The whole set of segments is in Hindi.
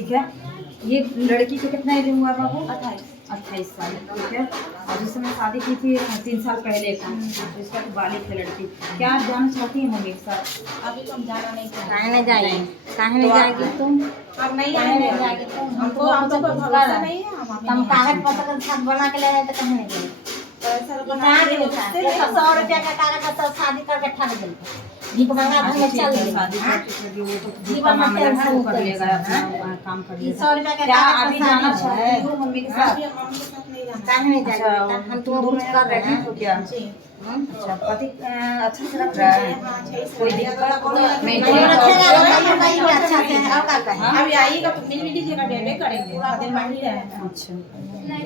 ठीक है। ये लड़की को कितना एज हुआ बाबू? 28 साल, ठीक है। और जिस समय शादी की थी 3 साल पहले का, तो इसका तो बालिग है लड़की। क्या आप जाना चाहती हैं मम्मी के साथ? अभी तो हम जाना नहीं चाहते। काहे नहीं जाएगी? काहे नहीं जाएगी तुम? हम नहीं काहे नहीं जाएंगे। जाएगी तुम? हमको भरोसा नहीं है। हम अभी तुम नहीं कागज पत्र के साथ बना के ले जाए तो कहीं नहीं जाएगी। पैसा बना कहाँ के देंगे साथ? 100 रुपया का कागज पत्र शादी करके ठग देंगे। भीख मांगा घर में चल शादी देंगे। करके वो तो जीवन में टेंशन कर लेगा, अपना काम कर लेगा। 100 रुपया का क्या कागज अभी पत्र जाना शादी चाहती है। हो मम्मी के साथ? अभी हम मम्मी के साथ नहीं जाना। काहे नहीं जाएगी बेटा? हम तुम तुम कुछ कर रहे हैं तो क्या? जी। अच्छा, पति अच्छा से रख रहा है? हाँ, 6 साल। कोई दिक्कत नहीं नहीं? रखेगा तो बताइए अच्छा से है और क्या कहें? अभी आइएगा तो मिल भी लीजिएगा, बेबे करेंगे। पूरा दिन बाहर ही रहेगा। अच्छा,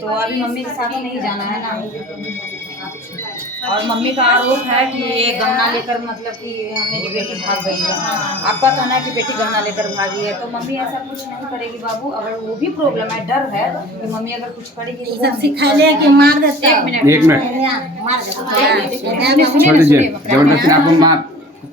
तो अभी मम्मी के साथ नहीं जाना है ना? और मम्मी का आरोप है कि ये गहना लेकर मतलब कि मेरी बेटी भाग गई है। आपका कहना है कि बेटी गहना लेकर भागी है, तो मम्मी ऐसा कुछ नहीं करेगी बाबू। अगर वो भी प्रॉब्लम है, डर है कि मम्मी अगर कुछ करेगी तो ये सब सिखाइले कि मार देते। एक मिनट मार देते। छोड़ दीजिए, जबरदस्ती आपको माँ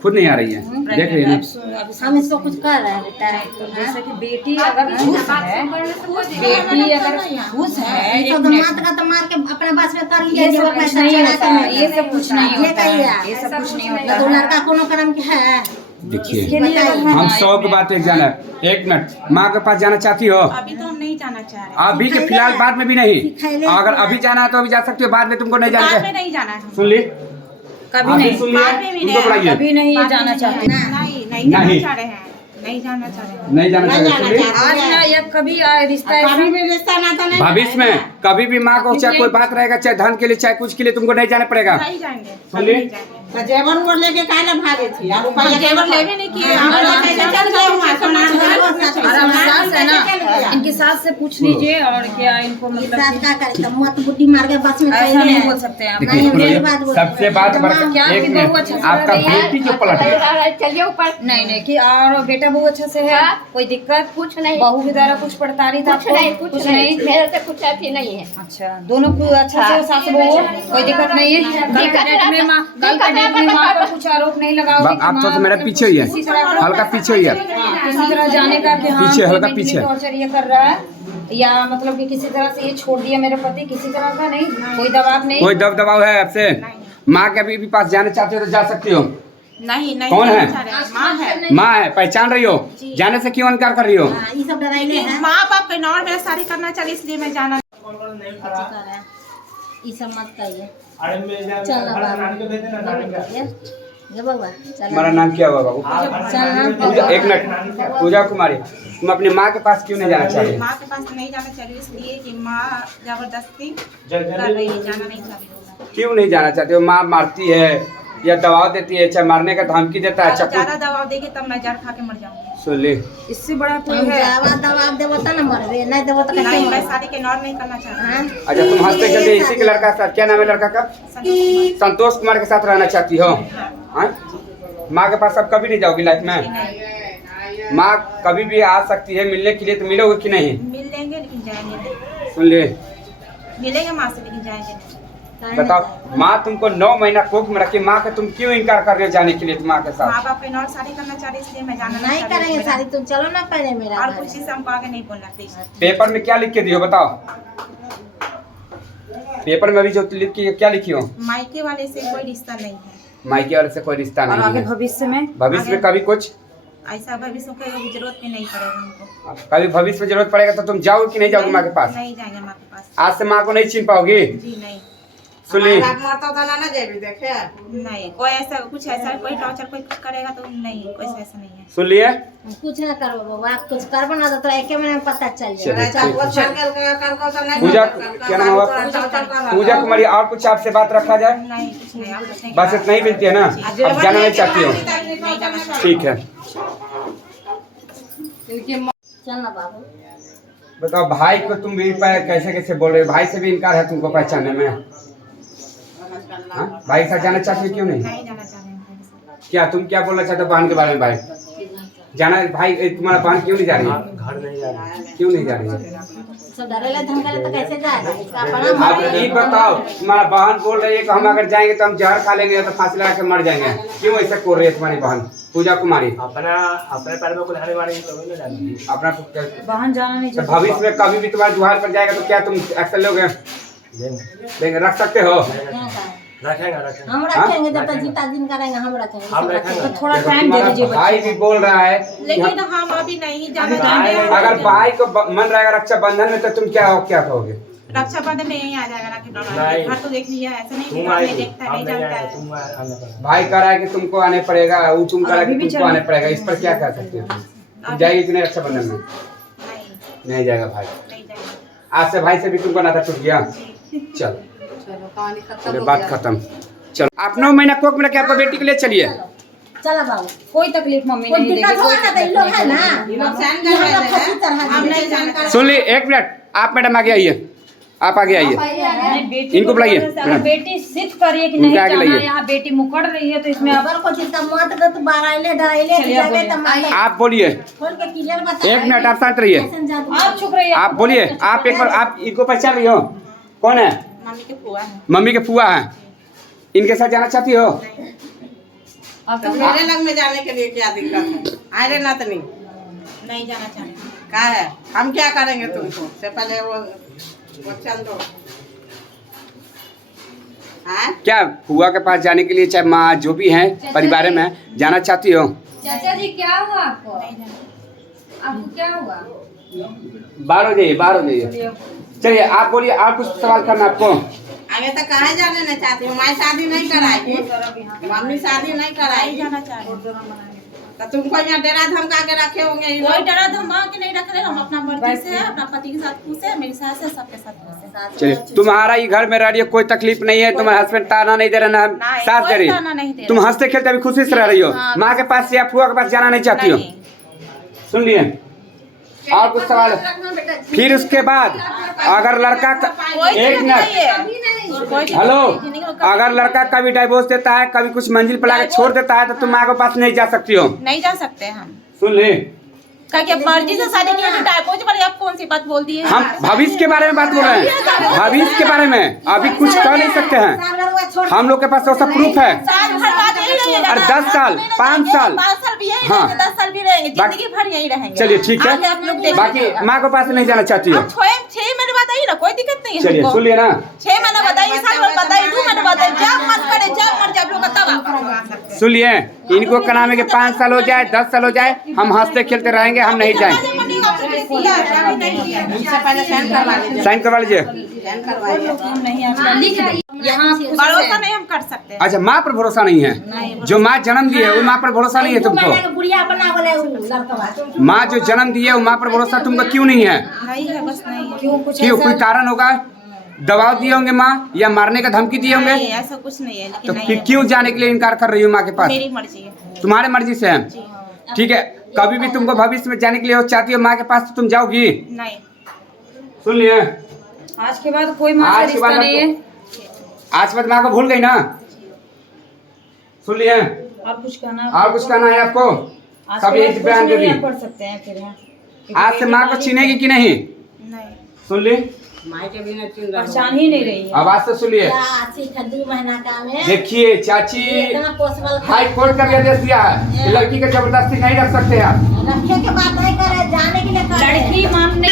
खुद नहीं आ रही है, देख रही है ना। हम इसको कुछ कर रहे हैं बेटा। तो जैसे कि बेटी अगर खुश है, बेटी अगर खुश है, ये सब मात का तो मार के अपने बस में कर लिया। ये जो सब कुछ पैसा नहीं चला होता, के ये सब कुछ नहीं ये होता कहिए है, ये सब कुछ नहीं होता तो है। लड़का कोनो कर्म के है। देखिए इसके लिए अगर हम 100 की बात एक जाना है। 1 मिनट, माँ के पास जाना चाहती हो? अभी तो हम नहीं जाना चाह रहे। अभी के फिलहाल बाद में भी नहीं। सिखाइले अगर अभी जाना है तो अभी जा सकते हो, बाद में तुमको नहीं बाद में जाना। नहीं जाना है। सुन ली? कभी अभी नहीं, सुन बाद में भी लिया, तुमको बुलाइए। कभी नहीं ये जाना चाहते। नहीं जाना नहीं। चाह रहे हैं। नहीं जाना चाह रहे हैं। नहीं जाना चाहिए, सुन ली? आज ना या कभी रिश्ता ऐसा रिश्ता नाता नहीं भविष्य में कभी भी माँ को चाहे कोई बात रहेगा, चाहे धन के लिए चाहे कुछ के लिए, तुमको नहीं जाना पड़ेगा। नहीं जाएंगे। सुन ली? नहीं जाएंगे। जेवर उवर लेके काहे भागे थी? अब हम जेवर लेवे नहीं किए। हम कैसे चल गए वहाँ सोना और अब सास है ना, इनकी सास से पूछ लीजिए और क्या इनको ये मतलब साथ का करे तो मत बुद्धि मार के बस में ऐसा पहले नहीं बोल सकते हैं आप। नहीं, मेरी बात बोल। सबसे बात क्या बढ़कर आपकी 1 बहू मिनट, अच्छे से आपका रह रही है? बेटी जो पलट है, चलिए ऊपर। नहीं नहीं कि और बेटा बहु अच्छा से है, कोई दिक्कत? कुछ नहीं। बहू के द्वारा कुछ पड़ता रही था कुछ नहीं, कुछ नहीं, मेरे से कुछ अथी नहीं है। अच्छा, दोनों को अच्छा से सास बहू, कोई दिक्कत नहीं है? कल दिक्कत कैबिनेट में माँ पर कुछ आरोप नहीं लगाओगे कि आप तो माँ मेरा मतलब पीछे ही है, किसी तरह का- हल्का पीछे ही है। किसी तरह जाने का कि हाँ पीछे, कोई हल्का mentally पीछे। torture ये कर रहा है, या मतलब कि किसी तरह से ये छोड़ दिया मेरे पति, किसी तरह का नहीं, कोई दबाव नहीं। कोई दबाव है आपसे? माँ के अभी भी पास जाना चाहते हो तो जा सकती हो। नहीं नहीं कौन है? जाना चाह रहे हैं। माँ है। माँ है, पहचान रही हो, जाने से क्यों इनकार कर रही हो? हाँ, ये सब डराइले हैं। माँ बाप कहीं और मेरा शादी करना चाहिए, इसलिए मैं जाना। ये सब मत कहिए। चल ना बाबा, ये बाबा चल तुम्हारा नाम क्या हुआ बाबू? चल पूजा, 1 मिनट, पूजा कुमारी, तुम अपनी माँ के पास क्यों नहीं जाना चाहती? माँ के पास नहीं जाना चाहिए, इसलिए कि माँ जबरदस्ती कर रही है, जाना नहीं चाहती। क्यों नहीं जाना चाहते हो? माँ मारती है या दबाव देती है, चाहे मारने का धमकी देता है, ज्यादा चाहे दबाव देगी तब मैं जड़ खा के मर जाऊंगी। सुन ली? इससे बड़ा कोई हम है? दबाव देवो तो ना मरबे, नहीं देवो तो कैसे नहीं, मैं मरबे? शादी के नॉर नहीं करना चाह रही हूँ। अच्छा, तुम हंसते खेलते इसी के लड़का के साथ, क्या नाम है लड़का का? संतोष कुमार के साथ रहना चाहती हो? हाँ? माँ के पास अब कभी नहीं जाओगी लाइफ में? माँ कभी भी आ सकती है मिलने के लिए, तो मिलोगे कि नहीं? मिल लेंगे लेकिन जाएंगे नहीं। सुन ले, मिलेंगे माँ से लेकिन जाएंगे नहीं। बताओ, माँ तुमको 9 महीना कोख में रखी, माँ के तुम क्यों इनकार कर रहे हो जाने के लिए माँ के साथ? माँ बाप कहीं और शादी करना चाह रही, इसलिए मैं जाना नहीं चाह रही करेंगे हूँ। शादी, तुम चलो ना पहले मेरा और घर। कुछ चीज हमको आगे नहीं बोलना प्लीज। पेपर में क्या लिख के दियो बताओ? पेपर में अभी जो लिख के क्या लिखी हो? मायके वाले से कोई रिश्ता नहीं है। मायके वाले से कोई रिश्ता और नहीं आगे है। भविष्य में भविष्य में कभी कुछ, ऐसा भविष्य की जरूरत भी नहीं पड़ेगा हमको। कभी भविष्य में जरूरत पड़ेगा तो तुम जाओगे कि नहीं जाओगे माँ के पास? नहीं जाएंगे माँ के पास। आज से माँ को नहीं छीन पाओगी? जी नहीं। सुन ली? मरता तो ना जेबी देखे। नहीं, कोई ऐसा कुछ ऐसा कोई टॉर्चर कोई कुछ करेगा तो नहीं, कोई ऐसा नहीं है। सुन लिए? कुछ ना करो बाबा, आप कुछ करबो ना तो एक महीने में पता चल चलिए, जाएगा। ठीक। पूजा, क्या नाम है आपका? पूजा कुमारी, और कुछ आपसे बात रखा जाए? नहीं कुछ नहीं, आप कुछ नहीं। बस इतना ही मिलती है ना? अब जाना नहीं चाहती हो? नहीं जाना चाहती। ठीक है। चल ना बाबू। बताओ, भाई को तुम भी कैसे कैसे बोल रहे हो? भाई से भी इनकार है तुमको पहचानने में? हाँ? भाई के साथ जाना चाहती हो क्यों नहीं? नहीं जाना चाह रहे हैं। क्या तुम क्या बोलना चाहते हो बहन के बारे में? भाई जाना, भाई तुम्हारा बहन क्यों नहीं जा रही है? घर नहीं जा रहा है। क्यों नहीं जा रही है? सब डरेला धमकेला तो कैसे जाएगा? इसका अपना आप ये बताओ, तुम्हारा बहन बोल रही है कि हम अगर जाएंगे तो हम जहर खा लेंगे या तो फांसी लगा के मर जाएंगे, क्यों ऐसा कर रही है तुम्हारी बहन? पूजा कुमारी अपना अपने पैर में कुल्हाड़ी मारेंगे तो नहीं जानेंगे। अपना वाहन जाना नहीं तो चाहिए। भविष्य में कभी भी तुम्हारे जुहार पर जाएगा तो क्या तुम एक्शन लोगे? देंगे, रख सकते हो? रखेंगे हम रखेंगे जब तक जीता दिन करेंगे हम रखेंगे। हम रखेंगे। तो थोड़ा देखो, टाइम दे तुम्हारा दीजिए भाई भी बोल रहा है कि लेकिन हम अभी नहीं जाना भाई- चाहेंगे। अगर भाई को मन रहेगा रक्षाबंधन में तो तुम क्या कहोगे? रक्षाबंधन में यहीं आ जाएगा ना कि नहीं। घर तो देख लिया ऐसा नहीं कि तुम घर आए में देखता हम नहीं नहीं जानता आए, है। तुम आना पड़ेगा। भाई कह रहा है कि तुमको आने पड़ेगा, वो तुम कह रहा है अभी कि भी तुमको आने पड़ेगा, इस पर क्या कह सकते हो? तुम जाएगी कि नहीं रक्षाबंधन में? नहीं नहीं जाएगा भाई। नहीं जाएगा। आज से भाई से भी तुमको नाता टूट गया। चलो चलो बात खत्म। चलो आप 9 महीना कोक में रखे आपको बेटी के लिए चलिए। चलो बाबू कोई तकलीफ मम्मी कोई नहीं दिक्कत देगी। होगा ना तो इन लोग है ना नुकसान ये हम कर लोग फंसी तरह हम हैं। नहीं जानते। सुन ली, एक मिनट आप मैडम आगे आइए, आप आगे आइए। नहीं, बेटी इनको को बुलाइए। बोलने से अगर बेटी सिद्ध करिए कि उनके नहीं आगे जाना, लाइए। यहाँ बेटी मुकड़ रही है तो इसमें अब अगर कुछ इसका मत तो बाराइले डराइले चलिए, जाके बोलिए। तो मार आप बोलिए, खोल के क्लियर बता। एक मिनट आप शांत रहिए। ऐसे जादू आप चुप रहिए। आप बोलिए, आप एक बार आप इनको पहचान रही हो? कौन है? मम्मी के फुआ है। मम्मी के फुआ है। इनके साथ जाना चाहती हो? आप तो मेरे लग में जाने के लिए क्या दिक्कत है? अरे ना तो नहीं नहीं जाना चाहते। का है, हम क्या करेंगे तुमको? से पहले वो चल दो। हाँ? क्या फुआ के पास जाने के लिए चाहे माँ जो भी हैं परिवार में जाना चाहती हो? चाचा जी क्या हुआ आपको? नहीं जाना। आपको क्या हुआ? बाहर हो जाइए, बाहर हो जाइए। चलिए आप बोलिए, आप कुछ सवाल करना आपको? आगे तक कहाँ जाने नहीं चाहती हूँ। मैं शादी नहीं कराएगी, मम्मी शादी नहीं नहीं कराएगी जाना चाह रहे। तो तुमको यहाँ डेरा धमका के रखे होंगे ये कोई लोग। डरा धमका के नहीं रख रहे। हम अपना मर्जी से है, अपना पति के साथ खुश है, मेरी सास है, सबके साथ खुश है। चलिए तुम्हारा ही घर में रह रही है, कोई तकलीफ नहीं है। तुम्हारे हस्बैंड ताना नहीं दे रहे ना नहीं, साथ दे कोई रही ताना नहीं दे तुम रहा। हंसते खेलते अभी खुशी से रह रही हो। हाँ। माँ के पास या फुआ के पास जाना नहीं चाहती हो? नहीं। सुन लिए, और कुछ सवाल? फिर उसके बाद अगर लड़का कोई एक दिक्कत मिनट, नहीं है। कोई दिक्कत हेलो, नहीं है। अगर लड़का कभी डाइवोर्स देता है, कभी कुछ मंजिल पर लाकर छोड़ देता है तो तुम माँ के पास नहीं जा सकती हो। नहीं जा सकते हम। सुन ले, क्या मर्जी से शादी की है, डायपोज पर आप कौन सी बात बोल दी है? हम भविष्य के बारे में बात बोल रहे हैं, भविष्य के बारे में। अभी कुछ कह नहीं सकते हैं, हम लोग के पास तो सब प्रूफ है। साल भर बाद यही रहेगा अरे ना। 10 साल, 5 साल, 5 साल भी यही हाँ। रहेंगे, 10 साल भी रहेंगे, बाकी- जिंदगी भर यही रहेंगे। चलिए ठीक आगे आप लोग है, देख बाकी लीजिएगा। माँ के पास नहीं जाना चाहती हो? अब 6 महीने बाद आई ना, कोई दिक्कत नहीं है चलिए हमको। सुन लिए ना, 6 महीने बताइए, साल भर बताइए, 2 महीने बताइए, जब मन करे जब मर जाए आप लोग तब आप करवा सकते हैं। सुन लिए। इनको क्या नाम है कि 5 साल हो जाए, 10 साल हो जाए, हम हंसते खेलते रहेंगे, हम नहीं जाएंगे। उससे पहले साइन करवा लीजिए। साइन करवा लीजिए। साइन करवाइए। हम नहीं आप यहाँ भरोसा नहीं हम कर सकते। अच्छा, माँ पर भरोसा नहीं है? जो माँ जन्म दी है वो माँ पर भरोसा नहीं है तुमको? बुढ़िया बना बोले लड़का माँ जो जन्म दी है वो माँ पर भरोसा तुमको क्यों नहीं है? नहीं है, बस नहीं है। क्यों कुछ क्यों, ऐसा- कोई कारण होगा? दबाव दिए होंगे माँ, या मारने का धमकी दिए नहीं, होंगे? ऐसा कुछ नहीं है, तो लेकिन नहीं फिर है। क्यों जाने के लिए इनकार कर रही हो माँ के पास? मेरी मर्जी है। तुम्हारे मर्जी से है, जी। ठीक है। कभी भी तुमको भविष्य में जाने के लिए चाहती हो माँ के पास तो तुम जाओगी? नहीं। सुन लिए, आज के बाद कोई माँ आज से के बाद रिश्ता नहीं है। आज बाद माँ को भूल गई ना? सुन लिए, आप कुछ कहना और कुछ कहना है आपको? आज सब के यही बाद बयान कुछ दे नहीं दी। आप पढ़ सकते हैं फिर यहाँ। आज से माँ को छीनेगी कि नहीं? नहीं। सुन ली, माई के बिना चिन रहा हूँ। पहचान ही नहीं रही है। अब आज से सुनिए। 2 महीना का में देखिए चाची, इतना पॉसिबल हाई कोर्ट का भी आदेश दिया है कि लड़की को जबरदस्ती नहीं रख सकते आप। रखे के बात नहीं करे, जाने के लिए करे। लड़की मान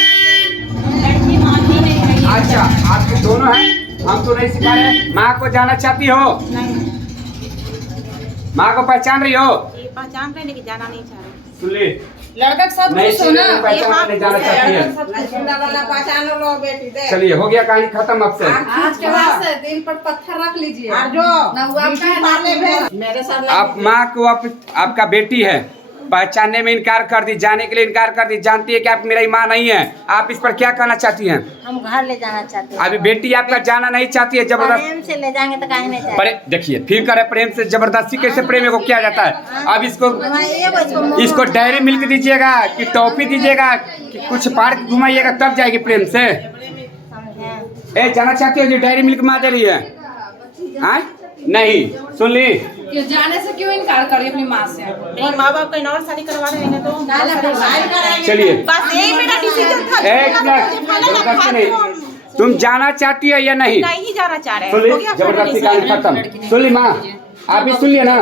ही नहीं रही है। अच्छा, आपके दोनों हैं, हम तो नहीं सिखा रहे। माँ को जाना चाहती हो? नहीं। माँ को पहचान रही हो? ये पहचान रहे लेकिन जाना नहीं चाह रहे। सुन ली, लड़का के साथ नहीं खुश हो ना। सुन पहचान नहीं जाना चाहती है। नहीं चिंता वाला पहचानो लो बेटी दे। चलिए, हो गया कहानी खत्म अब से। आज के बाद से दिल पर पत्थर रख लीजिए। और जो ब्यूटी पार्लर भेज मेरे साथ आप माँ को आपका बेटी है, पहचानने में इनकार कर दी, जाने के लिए इनकार कर दी, जानती है कि आप मेरी माँ नहीं है। आप इस पर क्या कहना चाहती हैं? हम घर ले जाना चाहते हैं। अभी बेटी आपका जाना नहीं चाहती है, जबरदस्त। प्रेम से ले जाएंगे तो काहे नहीं जाएंगे। पर देखिए, फिर करे प्रेम से, जबरदस्ती कैसे प्रेम को किया जाता है? अब इसको डायरी मिल्क दीजिएगा कि टॉफी दीजिएगा कि कुछ पार्क घुमाइएगा तब जाएगी प्रेम से? ए, जाना चाहती हो जो डायरी मिल्क माँ दे रही है? हाँ? नहीं, सुन ली, जाने से क्यों इनकार करी अपनी माँ से? नहीं, माँ बाप कहीं और शादी करवा रहे हैं तो चलिए बस यही मेरा डिसीजन था। एक मिनट, जबरदस्ती नहीं। तुम जाना चाहती है या नहीं? नहीं जाना चाह रहे सुन हैं। ली, हो गया जबरदस्ती family कहानी खत्म। सुन ली माँ, आप भी सुन लिए ना?